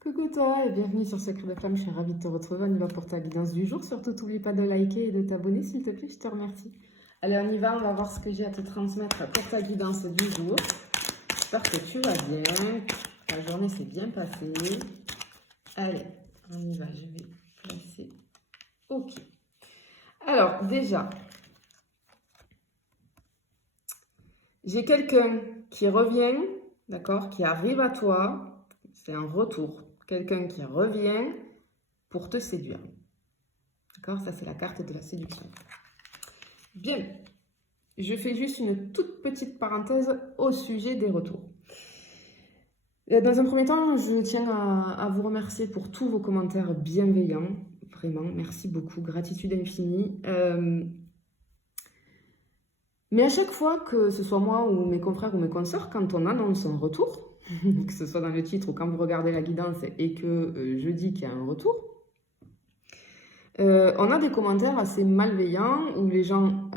Coucou toi et bienvenue sur Secret de Flamme, je suis ravie de te retrouver. On y va pour ta guidance du jour. Surtout, n'oublie pas de liker et de t'abonner s'il te plaît, je te remercie. Allez, on y va, on va voir ce que j'ai à te transmettre pour ta guidance du jour. J'espère que tu vas bien, que ta journée s'est bien passée. Allez, on y va, je vais placer. Ok. Alors, déjà, j'ai quelqu'un qui revient, d'accord, qui arrive à toi. C'est un retour. Quelqu'un qui revient pour te séduire. D'accord? Ça, c'est la carte de la séduction. Bien. Je fais juste une toute petite parenthèse au sujet des retours. Dans un premier temps, je tiens à vous remercier pour tous vos commentaires bienveillants. Vraiment, merci beaucoup. Gratitude infinie. Mais à chaque fois, que ce soit moi ou mes confrères ou mes consoeurs, quand on annonce un retour, que ce soit dans le titre ou quand vous regardez la guidance et que je dis qu'il y a un retour, on a des commentaires assez malveillants où les gens,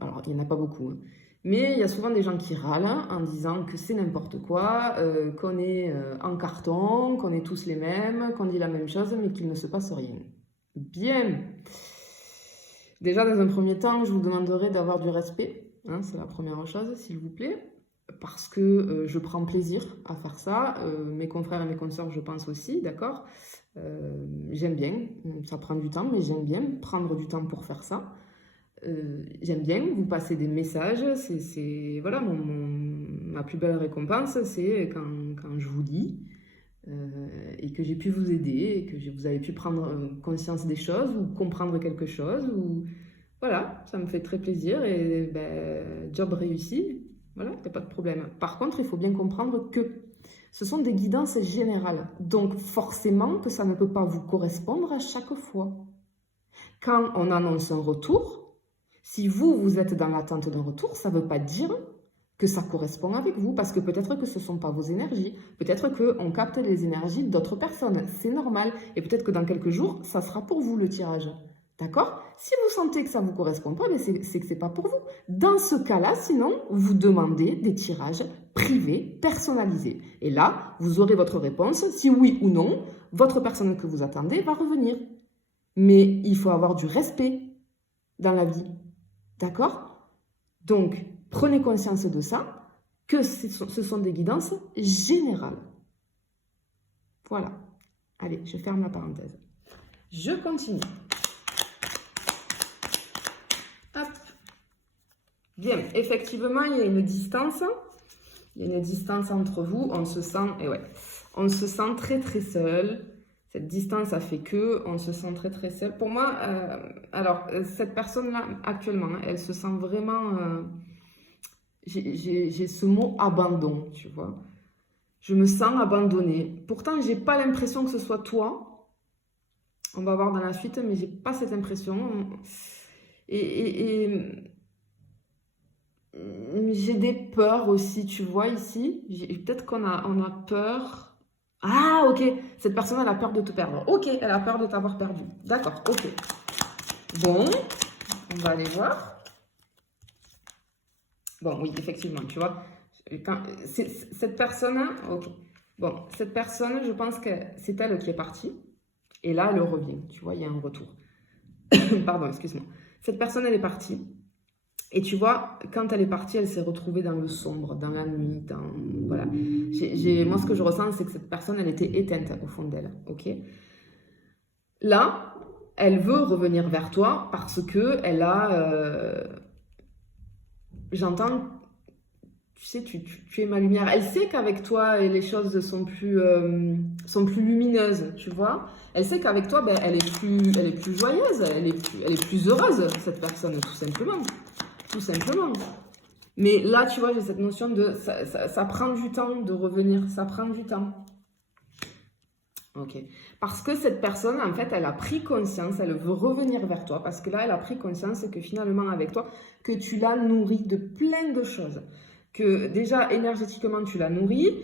alors il n'y en a pas beaucoup, hein, mais il y a souvent des gens qui râlent en disant que c'est n'importe quoi, qu'on est en carton, qu'on est tous les mêmes, qu'on dit la même chose, mais qu'il ne se passe rien. Bien. Déjà, dans un premier temps, je vous demanderai d'avoir du respect, hein, c'est la première chose, s'il vous plaît, parce que je prends plaisir à faire ça, mes confrères et mes consoeurs, je pense aussi, d'accord. J'aime bien, ça prend du temps, mais j'aime bien prendre du temps pour faire ça. J'aime bien vous passer des messages, voilà, ma plus belle récompense, c'est quand je vous lis et que j'ai pu vous aider, et que vous avez pu prendre conscience des choses ou comprendre quelque chose, ou voilà, ça me fait très plaisir et ben, job réussi, voilà, il n'y a pas de problème. Par contre, il faut bien comprendre que ce sont des guidances générales, donc forcément que ça ne peut pas vous correspondre à chaque fois. Quand on annonce un retour, si vous êtes dans l'attente d'un retour, ça ne veut pas dire que ça correspond avec vous, parce que peut-être que ce ne sont pas vos énergies, peut-être qu'on capte les énergies d'autres personnes, c'est normal, et peut-être que dans quelques jours, ça sera pour vous le tirage. D'accord? Si vous sentez que ça ne vous correspond pas, c'est que ce n'est pas pour vous. Dans ce cas-là, sinon, vous demandez des tirages privés, personnalisés. Et là, vous aurez votre réponse. Si oui ou non, votre personne que vous attendez va revenir. Mais il faut avoir du respect dans la vie. D'accord? Donc, prenez conscience de ça, que ce sont des guidances générales. Voilà. Allez, je ferme la parenthèse. Je continue. Hop. Bien, effectivement, il y a une distance. Il y a une distance entre vous. On se sent, on se sent très très seul. Cette distance a fait que on se sent très très seul. Pour moi, cette personne-là, actuellement, elle se sent vraiment... j'ai ce mot abandon, tu vois. Je me sens abandonnée. Pourtant, j'ai pas l'impression que ce soit toi. On va voir dans la suite, mais j'ai pas cette impression. Et j'ai des peurs aussi, tu vois, ici. Peut-être qu'on a peur. Ah, ok. Cette personne, elle a peur de te perdre. Ok, elle a peur de t'avoir perdu. D'accord, ok. Bon, on va aller voir. Bon, oui, effectivement, tu vois. Cette personne, ok. Bon, cette personne, je pense que c'est elle qui est partie. Et là, elle revient. Tu vois, il y a un retour. Pardon, excuse-moi. Cette personne, elle est partie. Et tu vois, quand elle est partie, elle s'est retrouvée dans le sombre, dans la nuit, voilà. Moi, ce que je ressens, c'est que cette personne, elle était éteinte au fond d'elle, ok? Là, elle veut revenir vers toi parce que elle a... j'entends, tu sais, tu es ma lumière. Elle sait qu'avec toi, les choses sont plus lumineuses, tu vois? Elle sait qu'avec toi, ben, elle est plus joyeuse, elle est plus heureuse, cette personne, tout simplement. Tout simplement. Mais là, tu vois, j'ai cette notion de... Ça prend du temps de revenir. Ça prend du temps. Ok. Parce que cette personne, en fait, elle a pris conscience, elle veut revenir vers toi. Parce que là, elle a pris conscience que finalement, avec toi, que tu l'as nourrie de plein de choses. Que déjà, énergétiquement, tu l'as nourrie.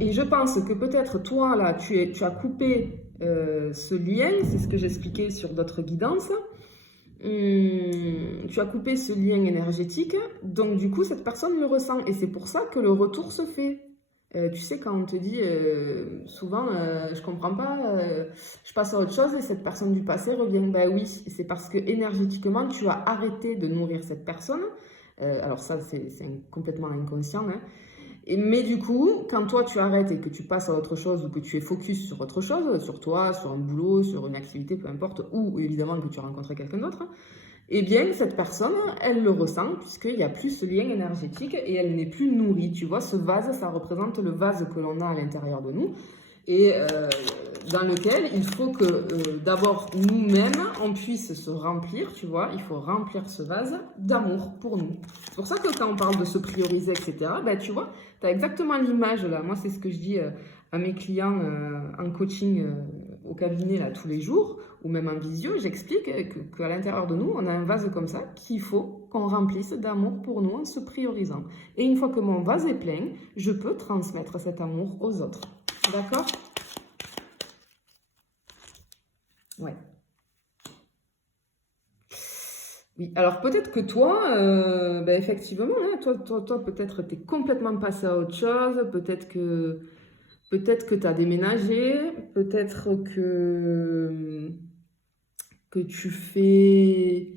Et je pense que peut-être, toi, là, tu as coupé ce lien. C'est ce que j'expliquais sur d'autres guidances. Tu as coupé ce lien énergétique, donc du coup cette personne le ressent et c'est pour ça que le retour se fait. Tu sais, quand on te dit souvent, je comprends pas, je passe à autre chose et cette personne du passé revient. Ben oui, c'est parce que énergétiquement, tu as arrêté de nourrir cette personne. Alors ça, c'est complètement inconscient, hein. Mais du coup, quand toi tu arrêtes et que tu passes à autre chose ou que tu es focus sur autre chose, sur toi, sur un boulot, sur une activité, peu importe, ou évidemment que tu as rencontré quelqu'un d'autre, eh bien, cette personne, elle le ressent puisqu'il n'y a plus ce lien énergétique et elle n'est plus nourrie. Tu vois, ce vase, ça représente le vase que l'on a à l'intérieur de nous et dans lequel il faut que d'abord nous-mêmes, on puisse se remplir, tu vois, il faut remplir ce vase d'amour pour nous. C'est pour ça que quand on parle de se prioriser, etc., ben, tu vois, tu as exactement l'image là. Moi, c'est ce que je dis à mes clients en coaching au cabinet là, tous les jours, ou même en visio, j'explique qu'à l'intérieur de nous, on a un vase comme ça qu'il faut qu'on remplisse d'amour pour nous en se priorisant. Et une fois que mon vase est plein, je peux transmettre cet amour aux autres. D'accord? Ouais. Oui, alors peut-être que toi, ben effectivement, hein, toi peut-être tu es complètement passé à autre chose, peut-être que tu as déménagé, peut-être que tu fais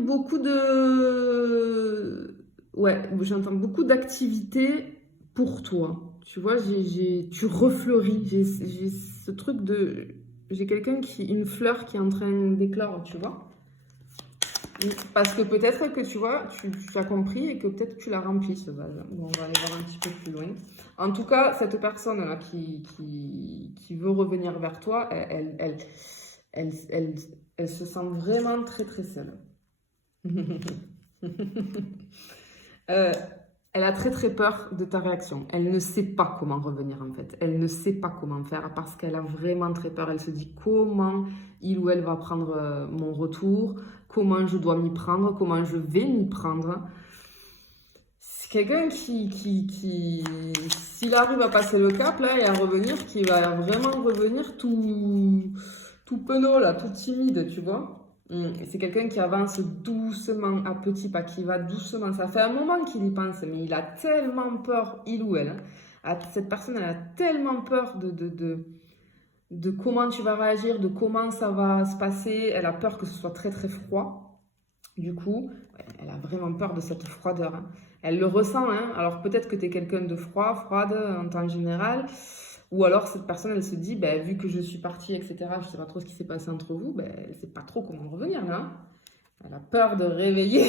beaucoup de... Ouais, j'entends beaucoup d'activités pour toi. Tu vois, tu refleuris. J'ai ce truc de... J'ai une fleur qui est en train d'éclore, tu vois. Parce que peut-être que tu vois, tu as compris et que peut-être tu l'as rempli ce vase. Bon, on va aller voir un petit peu plus loin. En tout cas, cette personne-là qui veut revenir vers toi, elle se sent vraiment très très seule. Euh, Elle a très très peur de ta réaction. Elle ne sait pas comment revenir en fait. Elle ne sait pas comment faire parce qu'elle a vraiment très peur. Elle se dit comment il ou elle va prendre mon retour, comment je dois m'y prendre, comment je vais m'y prendre. C'est quelqu'un qui, s'il arrive à passer le cap là et à revenir, qui va vraiment revenir tout penaud là, tout timide, tu vois. C'est quelqu'un qui avance doucement, à petits pas, qui va doucement. Ça fait un moment qu'il y pense, mais il a tellement peur, il ou elle, hein. Cette personne, elle a tellement peur de comment tu vas réagir, de comment ça va se passer. Elle a peur que ce soit très très froid. Du coup, ouais, elle a vraiment peur de cette froideur, hein. Elle le ressent, hein. Alors peut-être que tu es quelqu'un de froide en temps général. Ou alors cette personne, elle se dit, ben, vu que je suis partie, etc., je ne sais pas trop ce qui s'est passé entre vous, ben, elle ne sait pas trop comment revenir là, hein. Elle a peur de réveiller,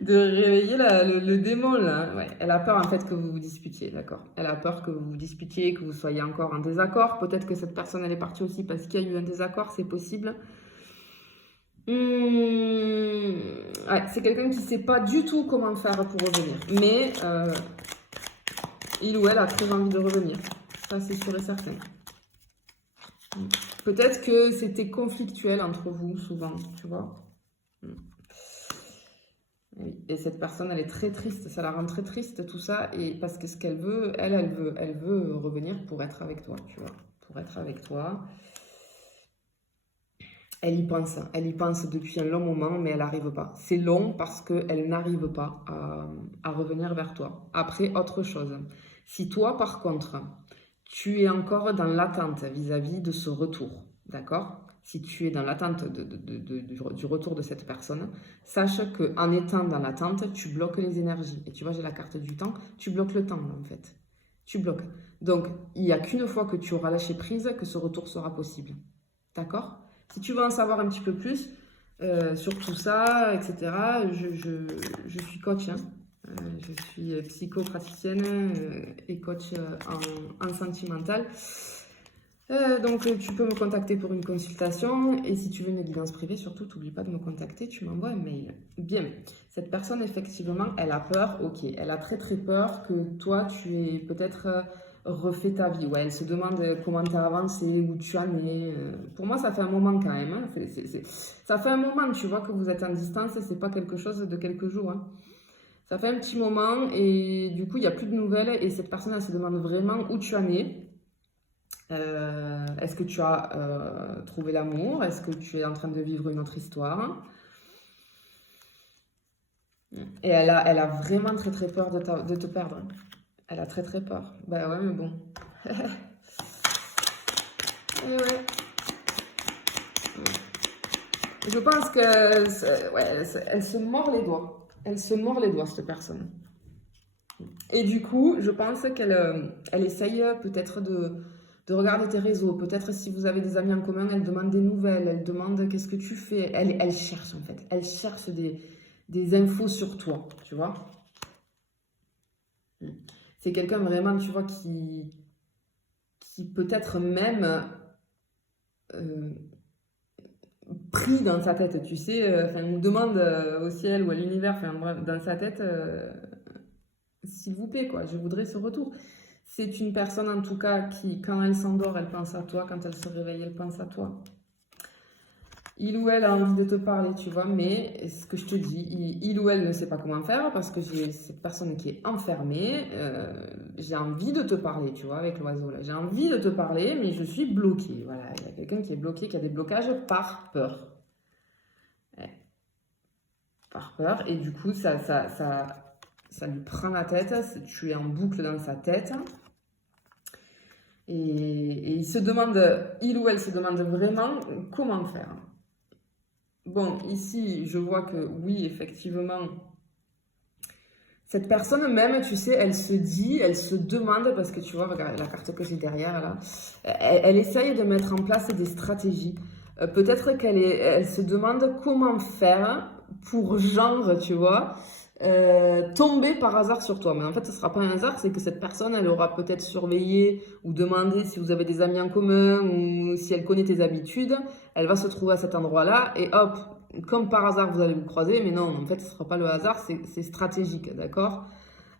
de réveiller le démon là. Ouais, elle a peur en fait que vous vous disputiez, d'accord. Elle a peur que vous vous disputiez, que vous soyez encore en désaccord. Peut-être que cette personne, elle est partie aussi parce qu'il y a eu un désaccord, c'est possible. Ouais, c'est quelqu'un qui ne sait pas du tout comment faire pour revenir. Mais il ou elle a très envie de revenir. Ça, c'est sûr et certain. Peut-être que c'était conflictuel entre vous, souvent, tu vois. Et cette personne, elle est très triste. Ça la rend très triste, tout ça. Et parce que ce qu'elle veut, elle veut revenir pour être avec toi, tu vois. Pour être avec toi. Elle y pense depuis un long moment, mais elle n'arrive pas. C'est long parce qu'elle n'arrive pas à revenir vers toi. Après, autre chose. Si toi, par contre, tu es encore dans l'attente vis-à-vis de ce retour, d'accord? Si tu es dans l'attente du retour de cette personne, sache qu'en étant dans l'attente, tu bloques les énergies. Et tu vois, j'ai la carte du temps, tu bloques le temps, en fait. Tu bloques. Donc, il n'y a qu'une fois que tu auras lâché prise que ce retour sera possible. D'accord? Si tu veux en savoir un petit peu plus sur tout ça, etc., je suis coach, hein. Je suis psychopraticienne et coach en sentimental. Donc tu peux me contacter pour une consultation et si tu veux une guidance privée, surtout n'oublie pas de me contacter, tu m'envoies un mail. Bien, cette personne effectivement, elle a peur, ok, elle a très très peur que toi tu aies peut-être refait ta vie. Ouais, elle se demande comment tu as avancé, où tu en es. Pour moi, ça fait un moment quand même, hein. Ça fait un moment, tu vois, que vous êtes en distance, c'est pas quelque chose de quelques jours, hein. Ça fait un petit moment et du coup, il n'y a plus de nouvelles et cette personne, elle se demande vraiment où tu en es. Est-ce que tu as trouvé l'amour? Est-ce que tu es en train de vivre une autre histoire? Et elle a vraiment très très peur de te perdre. Elle a très très peur. Bah ouais, mais bon. Eh ouais. Je pense que ouais, elle se mord les doigts. Elle se mord les doigts, cette personne. Et du coup, je pense qu'elle elle essaye peut-être de regarder tes réseaux. Peut-être si vous avez des amis en commun, elle demande des nouvelles. Elle demande qu'est-ce que tu fais. Elle cherche en fait. Elle cherche des infos sur toi, tu vois. C'est quelqu'un vraiment, tu vois, qui peut-être même euh, pris dans sa tête, tu sais, enfin, nous demande au ciel ou à l'univers, enfin, bref, dans sa tête, s'il vous plaît, quoi, je voudrais ce retour. C'est une personne en tout cas qui, quand elle s'endort, elle pense à toi, quand elle se réveille, elle pense à toi. Il ou elle a envie de te parler, tu vois, mais ce que je te dis, il ou elle ne sait pas comment faire parce que j'ai cette personne qui est enfermée. J'ai envie de te parler, tu vois, avec l'oiseau là. J'ai envie de te parler, mais je suis bloquée. Voilà, il y a quelqu'un qui est bloqué, qui a des blocages par peur. Ouais, par peur, et du coup, ça lui prend la tête. Tu es en boucle dans sa tête. Et il se demande, il ou elle se demande vraiment comment faire. Bon, ici, je vois que oui, effectivement, cette personne même, tu sais, elle se dit, elle se demande, parce que tu vois, regarde la carte que j'ai derrière là, elle essaye de mettre en place des stratégies. Peut-être elle se demande comment faire pour genre, tu vois, tomber par hasard sur toi. Mais en fait, ce ne sera pas un hasard, c'est que cette personne, elle aura peut-être surveillé ou demandé si vous avez des amis en commun ou si elle connaît tes habitudes. Elle va se trouver à cet endroit-là et hop, comme par hasard, vous allez vous croiser. Mais non, en fait, ce ne sera pas le hasard, c'est stratégique, d'accord?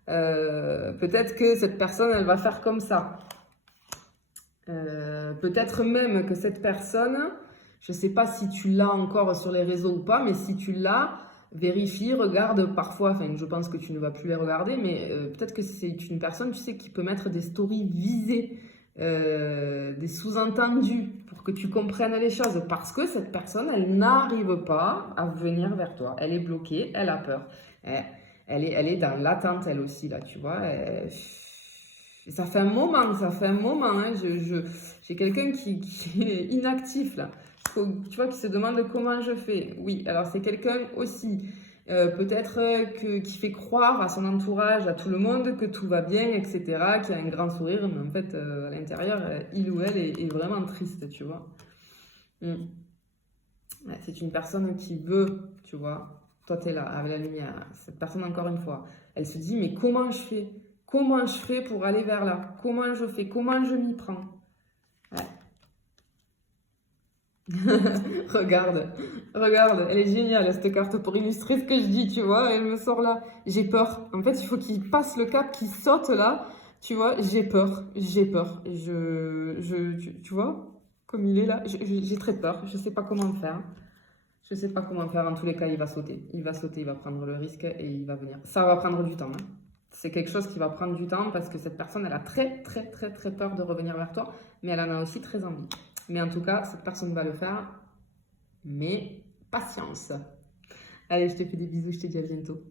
Peut-être que cette personne, elle va faire comme ça. Peut-être même que cette personne, je ne sais pas si tu l'as encore sur les réseaux ou pas, mais si tu l'as, vérifie, regarde parfois, enfin je pense que tu ne vas plus les regarder, mais peut-être que c'est une personne, tu sais, qui peut mettre des stories visées, des sous-entendus pour que tu comprennes les choses, parce que cette personne, elle n'arrive pas à venir vers toi, elle est bloquée, elle a peur, elle est dans l'attente elle aussi, là, tu vois, ça fait un moment, hein, j'ai quelqu'un qui est inactif là, tu vois, qui se demande comment je fais. Oui, alors c'est quelqu'un aussi, peut-être qui fait croire à son entourage, à tout le monde que tout va bien, etc., qui a un grand sourire, mais en fait, à l'intérieur, il ou elle est vraiment triste, tu vois. Mm. Ouais, c'est une personne qui veut, tu vois, toi tu es là, avec la lumière. Cette personne, encore une fois, elle se dit, mais comment je fais? Comment je fais pour aller vers là? Comment je fais? Comment je m'y prends? Ouais. Regarde, regarde, elle est géniale cette carte pour illustrer ce que je dis, tu vois, elle me sort là. J'ai peur. En fait, il faut qu'il passe le cap, qu'il saute là. Tu vois, j'ai peur, j'ai peur. Tu vois, comme il est là, j'ai très peur. Je sais pas comment faire. Je sais pas comment faire. En tous les cas, il va sauter. Il va sauter, il va prendre le risque et il va venir. Ça va prendre du temps, hein. C'est quelque chose qui va prendre du temps parce que cette personne, elle a très, très, très, très peur de revenir vers toi, mais elle en a aussi très envie. Mais en tout cas, cette personne va le faire, mais patience. Allez, je te fais des bisous, je te dis à bientôt.